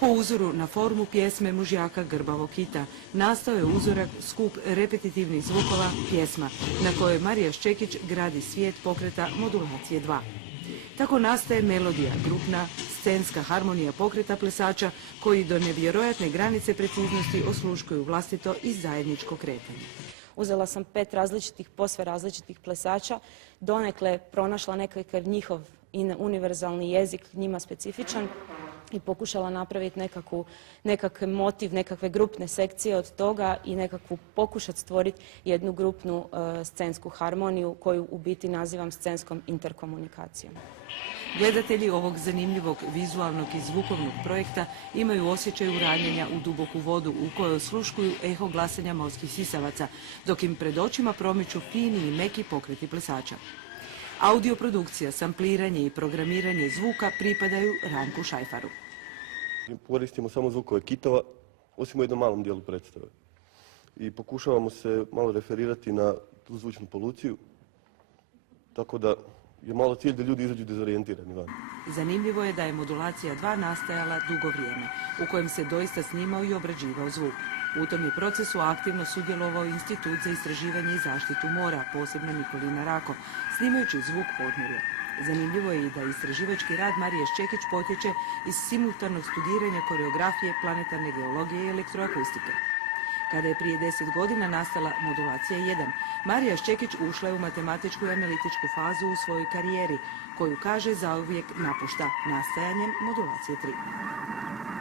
Po uzoru na formu pjesme Mužjaka Grbavog kita nastao je uzorak skup repetitivnih zvukova pjesma na kojoj Marija Ščekić gradi svijet pokreta modulacije 2. Tako nastaje melodija, grupna, scenska harmonija pokreta plesača koji do nevjerojatne granice preciznosti osluškuju vlastito i zajedničko kretanje. Uzela sam 5 različitih, posve različitih plesača, donekle pronašla nekakav njihov univerzalni jezik, njima specifičan, i pokušala napraviti nekakav motiv, nekakve grupne sekcije od toga i pokušati stvoriti jednu grupnu scensku harmoniju koju u biti nazivam scenskom interkomunikacijom. Gledatelji ovog zanimljivog vizualnog i zvukovnog projekta imaju osjećaj uranjenja u duboku vodu u kojoj osluškuju eho glasanja morskih sisavaca, dok im pred očima promiču fini i meki pokreti plesača. Audioprodukcija, sampliranje i programiranje zvuka pripadaju Ranku Šajfaru. Koristimo samo zvukove kitova, osim u jednom malom dijelu predstave. I pokušavamo se malo referirati na tu zvučnu poluciju, tako da je malo cilj da ljudi izađu dezorijentirani van. Zanimljivo je da je modulacija 2 nastajala dugo vrijeme, u kojem se doista snimao i obrađivao zvuk. U tom je procesu aktivno sudjelovao Institut za istraživanje i zaštitu mora, posebno Nikolina Rako, snimajući zvuk podmorja. Zanimljivo je i da istraživački rad Marije Ščekić potječe iz simultanog studiranja koreografije, planetarne geologije i elektroakustike. Kada je prije 10 godina nastala modulacija 1, Marija Ščekić ušla je u matematičku i analitičku fazu u svojoj karijeri, koju kaže zauvijek napušta nastajanjem modulacije 3.